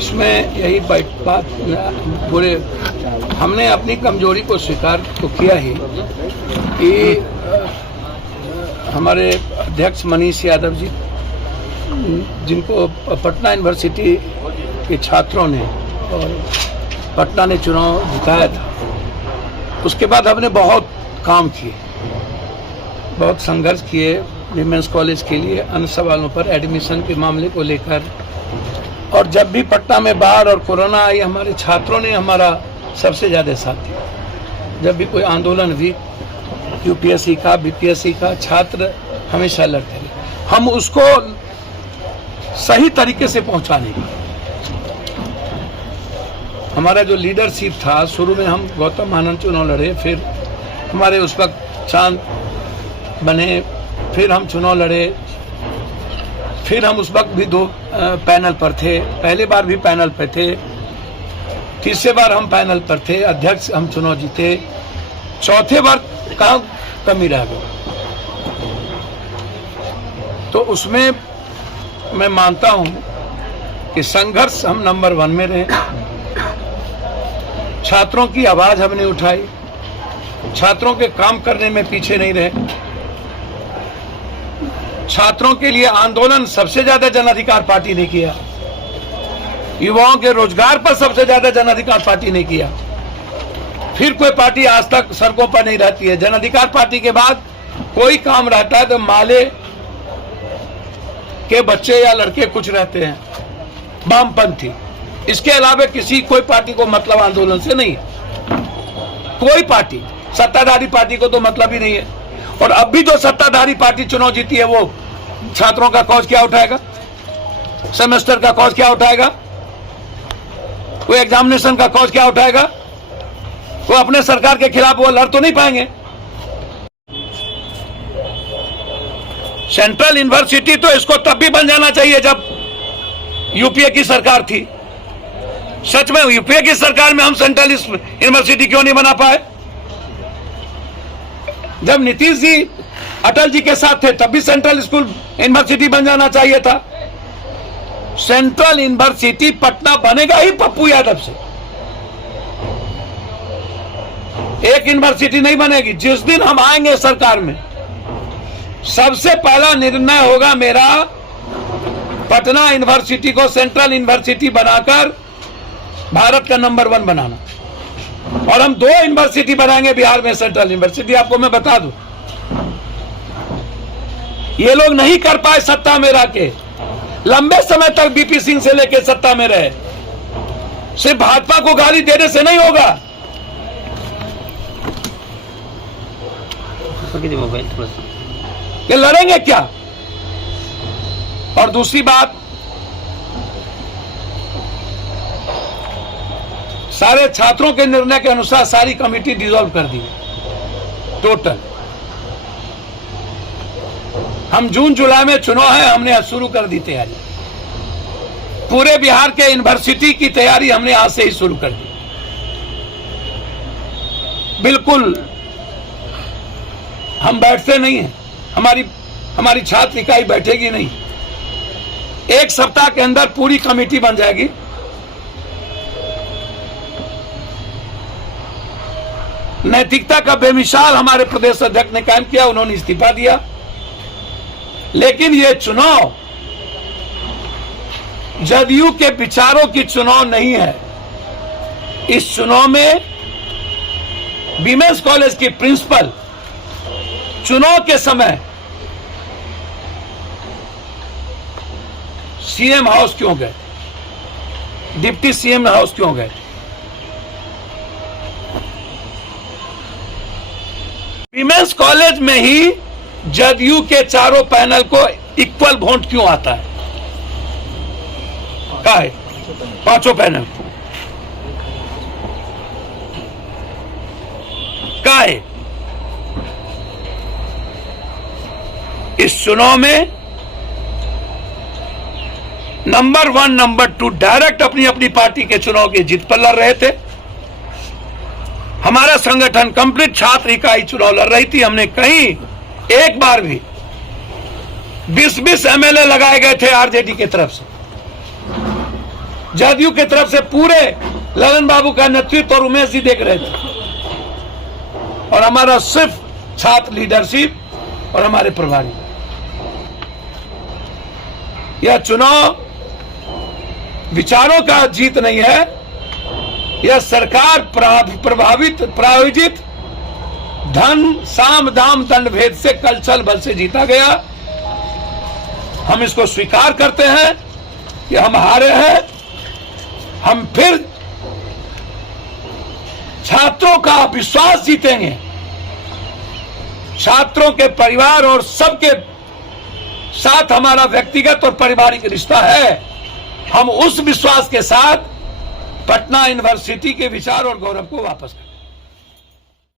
इसमें यही बात पूरे हमने अपनी कमजोरी को स्वीकार तो किया ही कि हमारे अध्यक्ष मनीष यादव जी, जिनको पटना यूनिवर्सिटी के छात्रों ने और पटना ने चुनाव जिताया था, उसके बाद हमने बहुत काम किए, बहुत संघर्ष किए विमेंस कॉलेज के लिए, अन्य सवालों पर, एडमिशन के मामले को लेकर। और जब भी पटना में बाढ़ और कोरोना आई, हमारे छात्रों ने हमारा सबसे ज़्यादा साथ दिया। जब भी कोई आंदोलन हुई, यूपीएससी का, बीपीएससी का, छात्र हमेशा लड़ते रहे। हम उसको सही तरीके से पहुंचाने की, हमारा जो लीडरशिप था, शुरू में हम गौतम आनंद चुनाव लड़े, फिर हमारे उस वक्त चांद बने, फिर हम चुनाव लड़े, फिर हम उस वक्त भी 2 पैनल पर थे, पहली बार भी पैनल पर थे, तीसरे बार हम पैनल पर थे, अध्यक्ष हम चुनाव जीते, चौथे बार कहाँ कमी रह गई। तो उसमें मैं मानता हूं कि संघर्ष हम नंबर 1 में रहे। छात्रों की आवाज हमने उठाई, छात्रों के काम करने में पीछे नहीं रहे। छात्रों के लिए आंदोलन सबसे ज्यादा जन अधिकार पार्टी ने किया, युवाओं के रोजगार पर सबसे ज्यादा जन अधिकार पार्टी ने किया। फिर कोई पार्टी आज तक सड़कों पर नहीं रहती है। जन अधिकार पार्टी के बाद कोई काम रहता है तो माले के बच्चे या लड़के कुछ रहते हैं, वामपंथी। इसके अलावा किसी कोई पार्टी को मतलब आंदोलन से नहीं है। कोई पार्टी, सत्ताधारी पार्टी को तो मतलब ही नहीं है। और अब भी जो सत्ताधारी पार्टी चुनाव जीती है, वो छात्रों का कॉज क्या उठाएगा, सेमेस्टर का कॉज क्या उठाएगा, वो एग्जामिनेशन का कॉज क्या उठाएगा? वो अपने सरकार के खिलाफ वो लड़ तो नहीं पाएंगे। सेंट्रल यूनिवर्सिटी तो इसको तब भी बन जाना चाहिए जब यूपीए की सरकार थी। सच में यूपीए की सरकार में हम सेंट्रल यूनिवर्सिटी क्यों नहीं बना पाए? जब नीतीश जी अटल जी के साथ थे तब भी सेंट्रल स्कूल यूनिवर्सिटी बन जाना चाहिए था। सेंट्रल यूनिवर्सिटी पटना बनेगा ही पप्पू यादव से, एक यूनिवर्सिटी नहीं बनेगी। जिस दिन हम आएंगे सरकार में, सबसे पहला निर्णय होगा मेरा पटना यूनिवर्सिटी को सेंट्रल यूनिवर्सिटी बनाकर भारत का नंबर 1 बनाना। और हम 2 यूनिवर्सिटी बनाएंगे बिहार में, सेंट्रल यूनिवर्सिटी। आपको मैं बता दूं, ये लोग नहीं कर पाए सत्ता में रह के, लंबे समय तक बीपी सिंह से लेकर सत्ता में रहे। सिर्फ भाजपा को गाली देने से नहीं होगा। ये लड़ेंगे क्या? और दूसरी बात, सारे छात्रों के निर्णय के अनुसार सारी कमेटी डिसॉल्व कर दी टोटल। हम जून जुलाई में चुनाव है, हमने शुरू कर दी तैयारी। पूरे बिहार के यूनिवर्सिटी की तैयारी हमने आज से ही शुरू कर दी। बिल्कुल हम बैठते नहीं हैं, हमारी छात्र इकाई बैठेगी नहीं। 1 सप्ताह के अंदर पूरी कमेटी बन जाएगी। नैतिकता का बेमिसाल हमारे प्रदेश अध्यक्ष ने कायम किया, उन्होंने इस्तीफा दिया। लेकिन ये चुनाव जदयू के विचारों की चुनाव नहीं है। इस चुनाव में विमेंस कॉलेज की प्रिंसिपल चुनाव के समय सीएम हाउस क्यों गए, डिप्टी सीएम हाउस क्यों गए? विमेंस कॉलेज में ही जदयू के चारों पैनल को इक्वल वोट क्यों आता है? क्या है? 5 पैनल क्या है? इस चुनाव में नंबर 1, नंबर 2 डायरेक्ट अपनी अपनी पार्टी के चुनाव की जीत पर लड़ रहे थे। हमारा संगठन कंप्लीट छात्र इकाई चुनाव लड़ रही थी। हमने कहीं एक बार भी 20-20 एमएलए लगाए गए थे आरजेडी की तरफ से। जदयू की तरफ से पूरे ललन बाबू का नेतृत्व और उमेश जी देख रहे थे, और हमारा सिर्फ छात्र लीडरशिप और हमारे प्रभारी। यह चुनाव विचारों का जीत नहीं है, यह सरकार प्रायोजित धन साम दाम दंड भेद से कल छल बल से जीता गया। हम इसको स्वीकार करते हैं कि हम हारे हैं। हम फिर छात्रों का विश्वास जीतेंगे। छात्रों के परिवार और सबके साथ हमारा व्यक्तिगत और पारिवारिक रिश्ता है। हम उस विश्वास के साथ पटना यूनिवर्सिटी के विचार और गौरव को वापस करें।